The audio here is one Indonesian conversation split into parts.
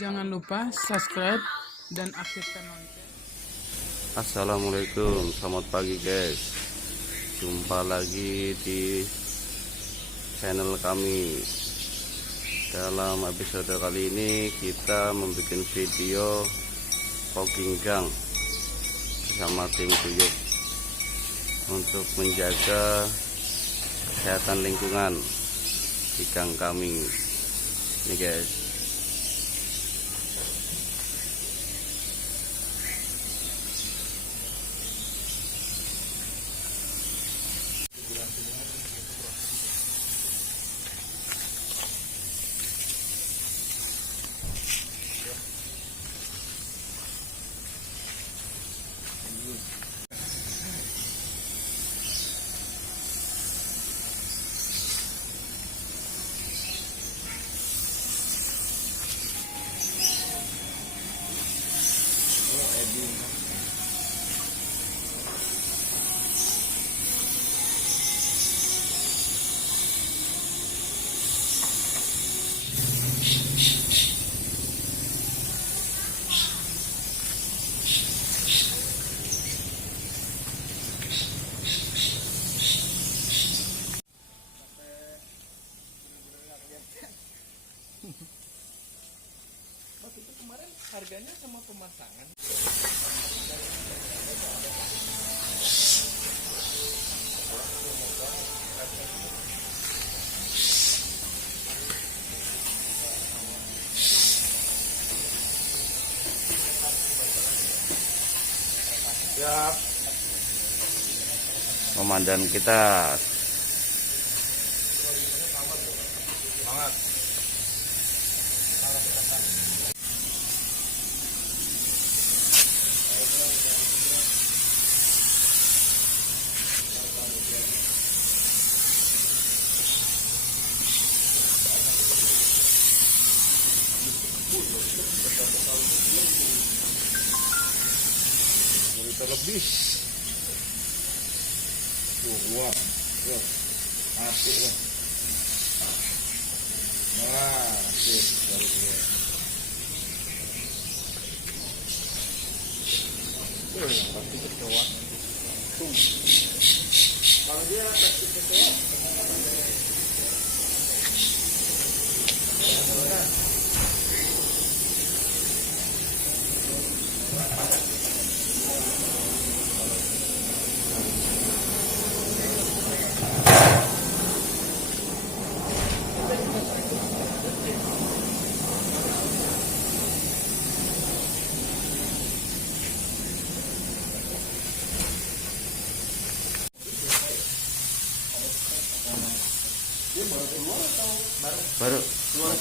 Jangan lupa subscribe dan aktifkan lonceng. Assalamualaikum, selamat pagi guys. Jumpa lagi di channel kami. Dalam episode kali ini kita membuat video fogging gang bersama tim Kuyuk untuk menjaga kesehatan lingkungan di gang kami ini guys. Itu kemarin harganya sama pemasangan. Siap. Komandan kita. Semangat. Lebih wah apik lah. Wah apik baru keluar. Yang pasti kecoa kalau dia pasti kecoa baru keluar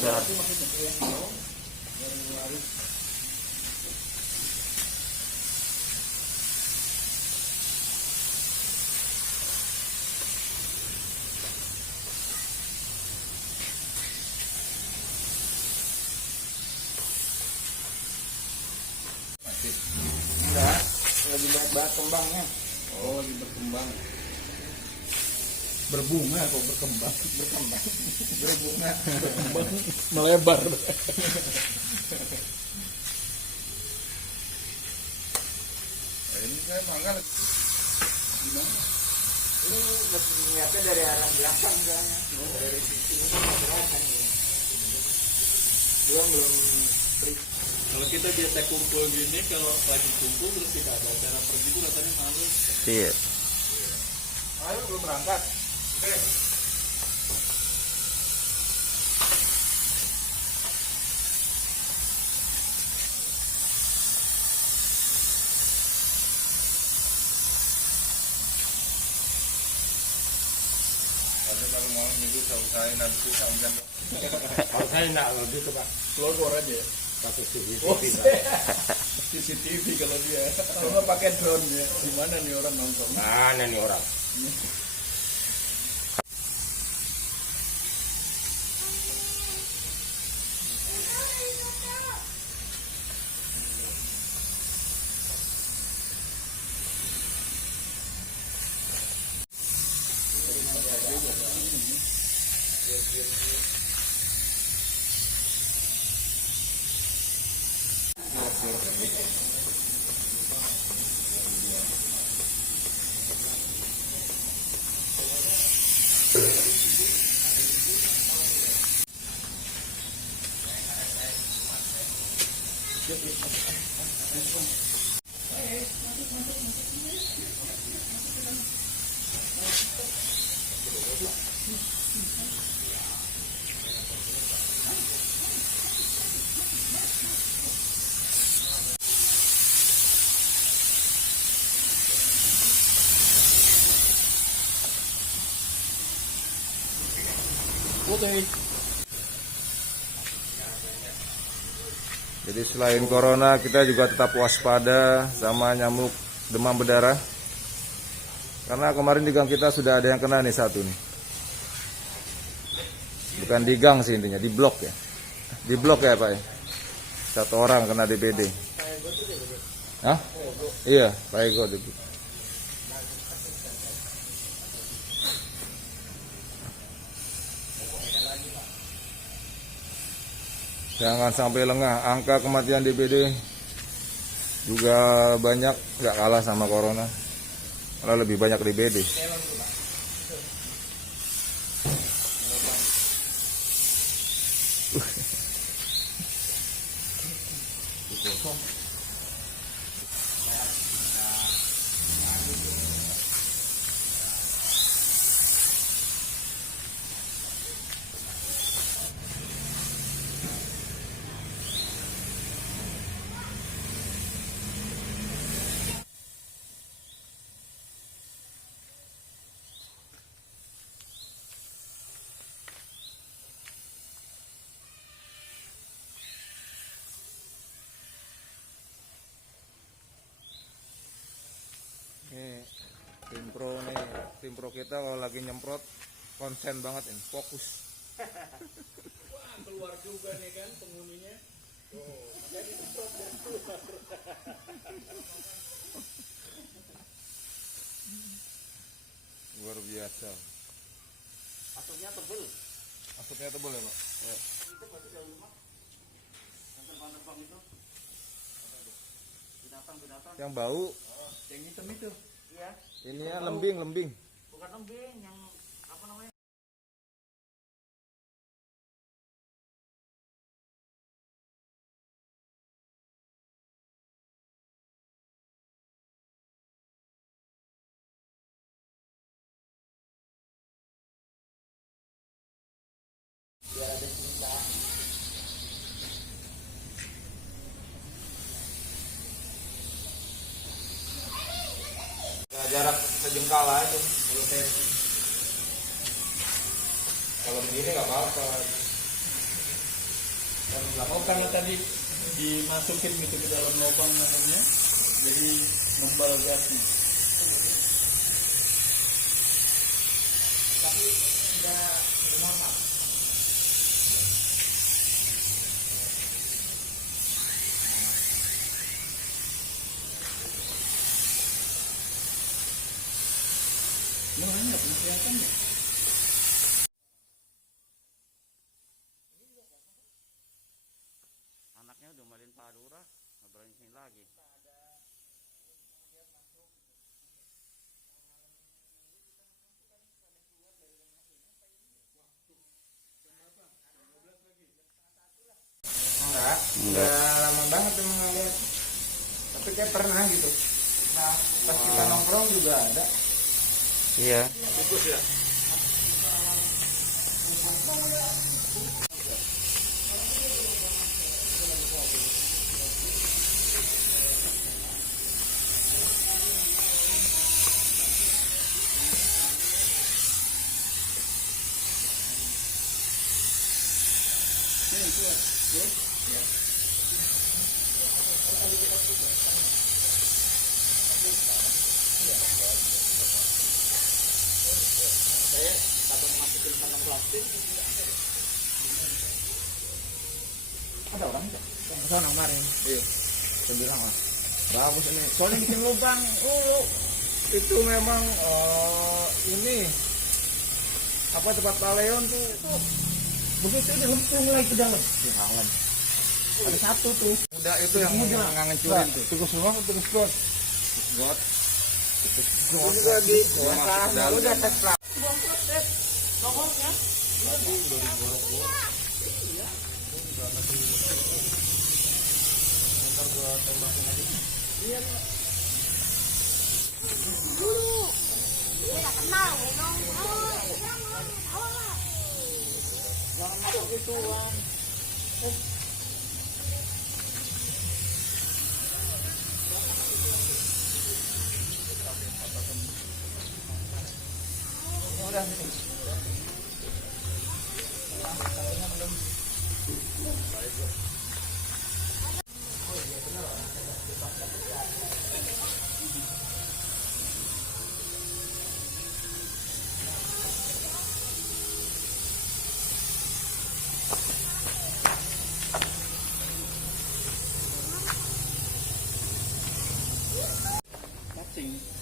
enggak, lagi banyak kembangnya. Oh, lagi berkembang. Berbunga kok berkembang. Berbunga, Berkembang melebar. ini saya mangga gimana? Ini niatnya dari arah belakang soalnya, dari sisi belakang ya. Belum trik. Kalau kita biasa kumpul gini, kalau lagi kumpul terus kita ada acara pergi itu rasanya malu. iya. Ayo belum berangkat. Oke. Kalau malam minggu saya usahain habis itu jam. Kalau saya enggak lebih ke Pak. Keluar aja. Pakai CCTV. Oh, CCTV kalau dia. kalau nggak pakai drone ya, gimana nih orang nongkrong? Mana nih orang? putih. Jadi selain corona kita juga tetap waspada sama nyamuk demam berdarah. Karena kemarin di gang kita sudah ada yang kena nih satu nih. Bukan di gang sih intinya, di blok ya. Di blok ya Pak ya. Satu orang kena DBD. Hah? Iya, Pak Ego. Jangan sampai lengah. Angka kematian DBD juga banyak, nggak kalah sama corona. Malah lebih banyak DBD. Nih, tim pro kita kalau lagi nyemprot konsen banget ini, fokus. Wah, keluar juga nih kan penghuninya. Luar biasa. Asapnya tebel. Asapnya tebal ya Pak? Ya. Itu berarti dari rumah. Yang terbang-terbang itu. Binatang-binatang. Yang bau, Yang hitam itu. Iya. ini ya lembing. Bukan lembing, yang apa namanya? Ya, jarak sejengkal aja. Kalau begini nggak apa-apa. Oh, karena tadi dimasukin gitu ke dalam lubang namanya, jadi membal gasnya. Tapi udah normal. Mana nggak pernah kelihatan ya? Anaknya udah malin padura, nggak berani sini lagi. Enggak. Udah lama banget emang nggak lihat. Tapi kayak pernah gitu. Nah, pas kita nongkrong juga ada. Iya. Fokus ya. Ada orang nggak? Yang kesana kemarin. Iya. Saya bilang lah. Bagus ini. Soalnya bikin lubang. Itu memang ini apa tempat paleon tuh. Begitu dia lempung lagi ke dalam. Di dalam. Ada satu tuh. Udah itu yang ngancurin tuh. Tugas rumah, tugas got. Got. Got lagi. Lalu Udah tes plat.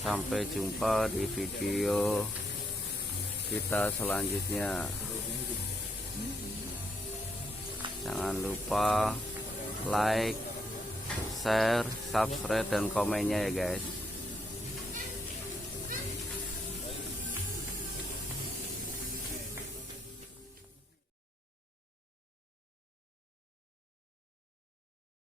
Sampai jumpa di video kita selanjutnya. Jangan lupa like, share, subscribe, dan komennya ya guys.